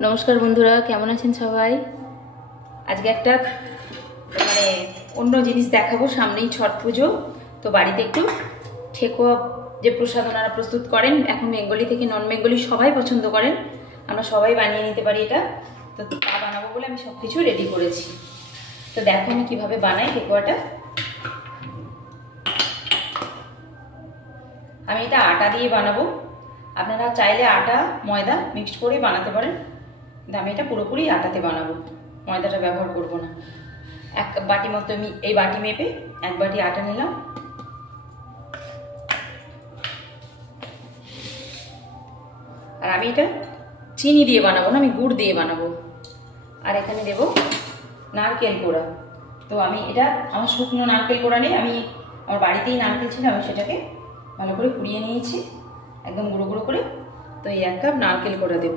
নমস্কার বন্ধুরা, কেমন আছেন সবাই? আজকে একটা অন্য জিনিস দেখাবো। সামনেই ছট পুজো, তো বাড়িতে একটু ঠেকুয়া যে প্রসাদ ওনারা প্রস্তুত করেন, এখন বেঙ্গলি থেকে নন বেঙ্গলি সবাই পছন্দ করেন, আমরা সবাই বানিয়ে নিতে পারি এটা। তো তা বানাবো বলে আমি সব কিছু রেডি করেছি। তো দেখো আমি কীভাবে বানাই ঠেকুয়াটা। আমি এটা আটা দিয়ে বানাবো, আপনারা চাইলে আটা ময়দা মিক্সড করে বানাতে পারেন, কিন্তু আমি এটা পুরোপুরি আটাতে বানাবো, ময়দাটা ব্যবহার করব না। এক বাটি মতো আমি এই বাটি মেপে এক বাটি আটা নিলাম। আর আমি এটা চিনি দিয়ে বানাবো না, আমি গুড় দিয়ে বানাবো। আর এখানে দেব নারকেল কোড়া। তো আমি এটা আমার শুকনো নারকেল কোড়া নেই, আমি আমার বাড়িতেই নারকেল ছিল, আমি সেটাকে ভালো করে কুড়িয়ে নিয়েছি একদম গুঁড়ো গুঁড়ো করে। তো এই 1 কাপ নারকেল কোড়া দেব,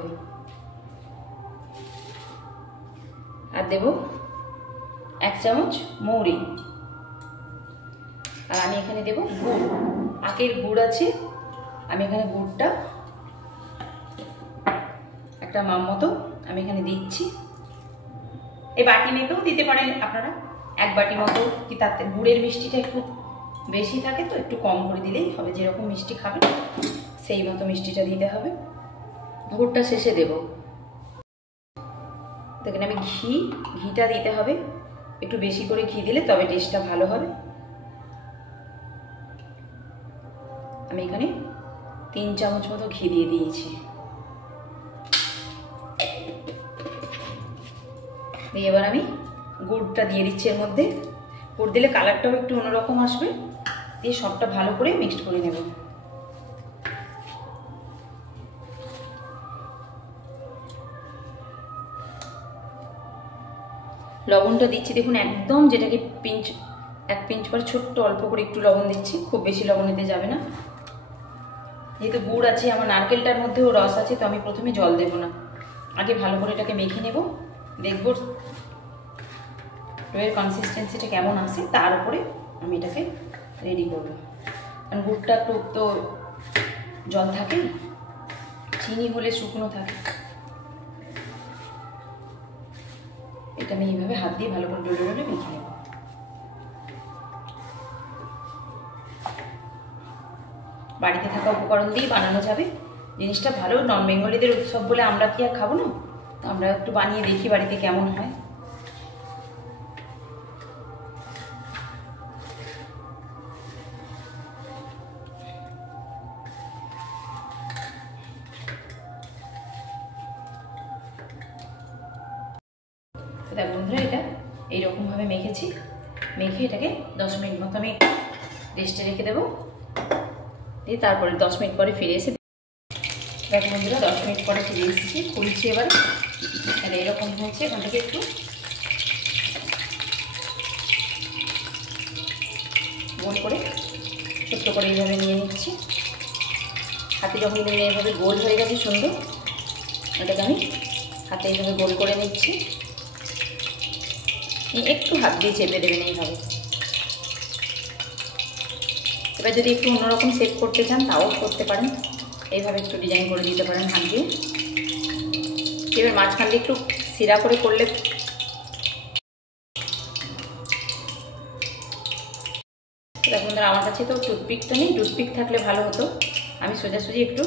আর দেব 1 চামচ মৌরি। আর আমি এখানে দেব গুড়, আখের গুড় আছে, আমি এখানে গুড়টা একটা মাপ মতো আমি এখানে দিচ্ছি। এই বাটি মেপেও দিতে পারেন আপনারা, 1 বাটি মতো, কি তাতে গুড়ের মিষ্টিটা একটু বেশি থাকে তো একটু কম করে দিলেই হবে, যেরকম মিষ্টি খাবেন সেই মতো মিষ্টিটা দিতে হবে। গুড়টা শেষে দেব। দেখেন আমি ঘিটা দিতে হবে, একটু বেশি করে ঘি দিলে তবে টেস্টটা ভালো হবে। আমি এখানে 3 চামচ মতো ঘি দিয়ে দিয়েছি। দিয়ে এবার আমি গুড়টা দিয়ে দিচ্ছি এর মধ্যে। গুড় দিলে কালারটাও একটু অন্যরকম আসবে। দিয়ে সবটা ভালো করে মিক্সড করে নেব। লবণটা দিচ্ছি দেখুন, একদম যেটাকে এক পিঞ্চ করে ছোট্ট অল্প করে একটু লবণ দিচ্ছি, খুব বেশি লবণ দিতে যাবে না। যেহেতু গুড় আছে, আমার নারকেলটার মধ্যেও রস আছে, তো আমি প্রথমে জল দেব না, আগে ভালো করে এটাকে মেখে নেব। দেখব এর কনসিস্টেন্সিটা কেমন আসে, তার উপরে আমি এটাকে রেডি করব। কারণ গুড়টা একটু তো জল থাকে, চিনি হলে শুকনো থাকে। এটা আমি এইভাবে হাত দিয়ে ভালো করে ডলে ডলে মেখে নেব। বাড়িতে থাকা উপকরণ দিয়ে বানানো যাবে, জিনিসটা ভালো। নন বেঙ্গলিদের উৎসব বলে আমরা কি আর খাবো না, তো আমরা একটু বানিয়ে দেখি বাড়িতে কেমন হয়। দেখ বন্ধুরা, এটা এইরকমভাবে মেখেছি, মেখে এটাকে 10 মিনিট মতো আমি রেস্টে রেখে দেবো। দিয়ে তারপরে 10 মিনিট পরে ফিরে এসে দেখ বন্ধুরা, 10 মিনিট পরে ফিরে এসেছি, খুলছি এবার। তাহলে এরকম হয়েছে, এখান থেকে একটু গোল করে ছোট্ট করে এইভাবে নিয়ে নিচ্ছি। হাতে যখন নিয়ে এইভাবে গোল হয়ে গেছে সুন্দর, এটাকে আমি হাতে এইভাবে গোল করে নিচ্ছি। একটু হাত দিয়ে চেপে দেবেন এইভাবে। এবার যদি একটু অন্যরকম শেপ করতে চান তাও করতে পারেন, এইভাবে একটু ডিজাইন করে দিতে পারেন হাত দিয়ে। এবার মাঝখান দিয়ে একটু সিরা করে করলে দেখুন, আমার কাছে তো টুথপিকটা নেই, টুথপিক থাকলে ভালো হতো। আমি সোজাসুজি একটু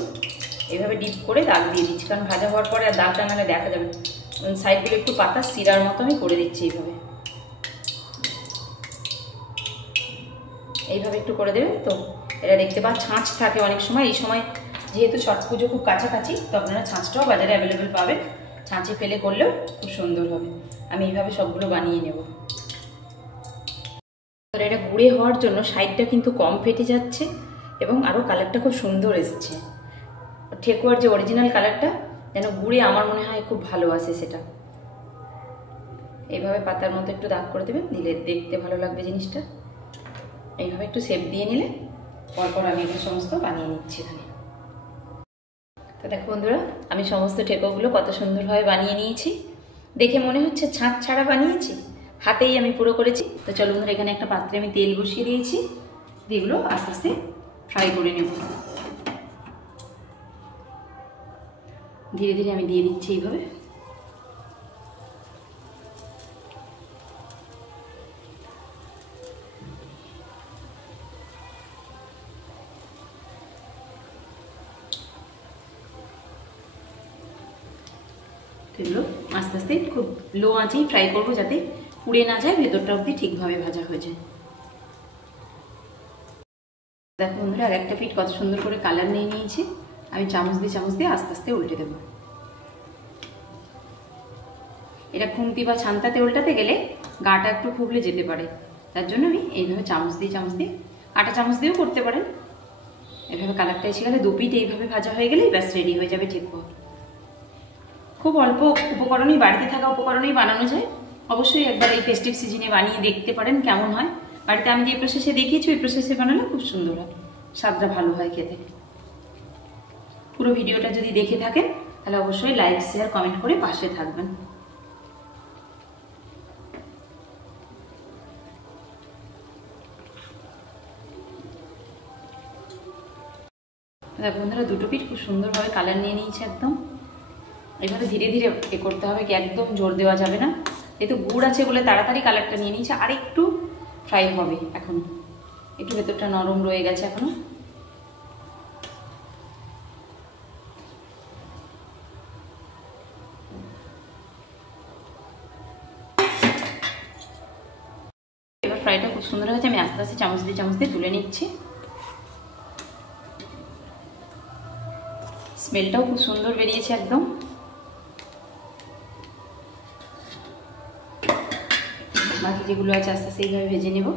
এইভাবে ডিপ করে দাগ দিয়ে দিচ্ছি, কারণ ভাজা হওয়ার পরে আর দাগটা নাহলে দেখা যাবে। সাইডগুলো একটু পাতা সিরার মতো আমি করে দিচ্ছি এইভাবে। এইভাবে একটু করে দেবেন, তো এটা দেখতে পান ছাঁচ থাকে অনেক সময়। এই সময় যেহেতু ছট পুজো খুব কাছাকাছি, তো আপনারা ছাঁচটাও বাজারে অ্যাভেলেবেল পাবেন, ছাঁচে ফেলে করলেও খুব সুন্দর হবে। আমি এইভাবে সবগুলো বানিয়ে নেব। এটা গুঁড়ে হওয়ার জন্য সাইডটা কিন্তু কম ফেটে যাচ্ছে এবং আরও কালারটা খুব সুন্দর এসছে। ঠেকুয়ার যে অরিজিনাল কালারটা যেন গুঁড়ে আমার মনে হয় খুব ভালো আসে সেটা। এইভাবে পাতার মতো একটু দাগ করে দেবেন, দিলে দেখতে ভালো লাগবে জিনিসটা। এইভাবে একটু শেপ দিয়ে নিলে পরপর আমি এগুলো সমস্ত বানিয়ে নিচ্ছি এখানে। তো দেখো বন্ধুরা, আমি সমস্ত ঠেকুয়াগুলো কত সুন্দরভাবে বানিয়ে নিয়েছি। দেখে মনে হচ্ছে ছাঁচ ছাড়া বানিয়েছি, হাতেই আমি পুরো করেছি। তো চলো বন্ধুরা, এখানে একটা পাত্রে আমি তেল বসিয়ে দিয়েছি, এগুলো আস্তে আস্তে ফ্রাই করে নেব। ধীরে ধীরে আমি দিয়ে দিচ্ছি এইভাবে। এগুলো আস্তে আস্তে খুব লো আঁচেই ফ্রাই করবো, যাতে পুড়ে না যায়, ভেতরটা অবধি ঠিকভাবে ভাজা হয়ে যায়। দেখো বন্ধুরা, আর একটা পিঠ কত সুন্দর করে কালার নিয়ে নিয়েছি। আমি চামচ দিয়ে আস্তে আস্তে উল্টে দেবো। এটা খুন্তি বা ছান্তাতে উল্টাতে গেলে গাটা একটু ফুগলে যেতে পারে, তার জন্য আমি এইভাবে চামচ দিয়ে আটা চামচ দিয়েও করতে পারেন। এভাবে কালারটা এসে গেলে দু পিঠ এইভাবে ভাজা হয়ে গেলেই ব্যাস রেডি হয়ে যাবে ঠিকভাবে। খুব অল্প উপকরণেই, বাড়িতে থাকা উপকরণেই বানানো যায়। অবশ্যই একবার এই ফেস্টিভ সিজনে বানিয়ে দেখতে পারেন কেমন হয়। বাড়িতে আমি যে প্রসেসে দেখিয়েছি ওই প্রসেসে বানালে খুব সুন্দর হয়, স্বাদটা ভালো হয় খেতে। পুরো ভিডিওটা যদি দেখে থাকেন তাহলে অবশ্যই লাইক, শেয়ার, কমেন্ট করে পাশে থাকবেন। দেখো বন্ধুরা, দুটো পিঠ খুব সুন্দরভাবে কালার নিয়ে নিয়েছে একদম। এভাবে ধীরে ধীরে করতে হবে, কি একদম জোর দেওয়া যাবে না। যেহেতু গুড় আছে বলে তাড়াতাড়ি কালারটা নিয়ে নিয়েছে। আর একটু ফ্রাই হবে, এখন একটু ভেতরটা নরম রয়ে গেছে এখনো। এবার ফ্রাইটা খুব সুন্দর হয়েছে। আমি আস্তে আস্তে চামচ দিয়ে তুলে নিচ্ছি। স্মেলটাও খুব সুন্দর বেরিয়েছে একদম। বাকি যেগুলো আছে আস্তে আস্তে এইভাবে ভেজে নেব।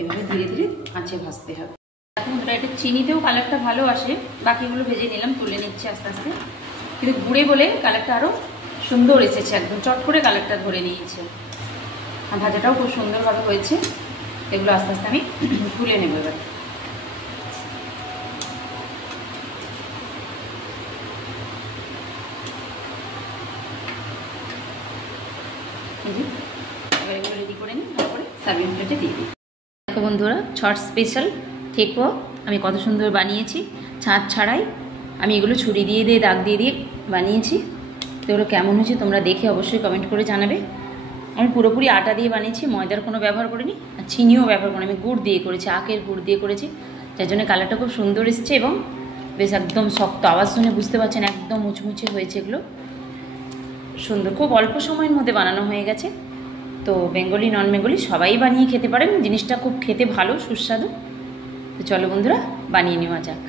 এভাবে ধীরে ধীরে আঁচে ভাজতে হবে। এখন এটা চিনিতেও কালারটা ভালো আসে। বাকিগুলো ভেজে নিলাম, তুলে নিচ্ছি আস্তে আস্তে। কিন্তু গুঁড়ে বলে কালারটা আরও সুন্দর এসেছে, একদম চট করে কালারটা ধরে নিয়েছে। আর ভাজাটাও খুব সুন্দরভাবে হয়েছে। এগুলো আস্তে আস্তে আমি তুলে নেব এবার। এবার এগুলো রেডি করে নিই, তারপরে সার্ভিং প্লেটে দিয়ে দিই। দেখো বন্ধুরা, ছট স্পেশাল ঠেকুয়া আমি কত সুন্দর বানিয়েছি ছাঁচ ছাড়াই। আমি এগুলো ছুরি দিয়ে দাগ দিয়ে বানিয়েছি। তো এগুলো কেমন হয়েছে তোমরা দেখে অবশ্যই কমেন্ট করে জানাবে। আমি পুরোপুরি আটা দিয়ে বানিয়েছি, ময়দার কোনো ব্যবহার করিনি, আর চিনিও ব্যবহার করিনি। আমি গুড় দিয়ে করেছি, আখের গুড় দিয়ে করেছি, যার জন্য কালারটা খুব সুন্দর এসেছে এবং বেশ একদম শক্ত। আওয়াজ শুনে বুঝতে পারছেন একদম মুচমুচে হয়েছে। এগুলো সুন্দর, খুব অল্প সময়ের মধ্যে বানানো হয়ে গেছে। তো বেঙ্গলি নন বেঙ্গলি সবাই বানিয়ে খেতে পারেন। জিনিসটা খুব খেতে ভালো, সুস্বাদু। তো চলো বন্ধুরা, বানিয়ে নেওয়া যাক।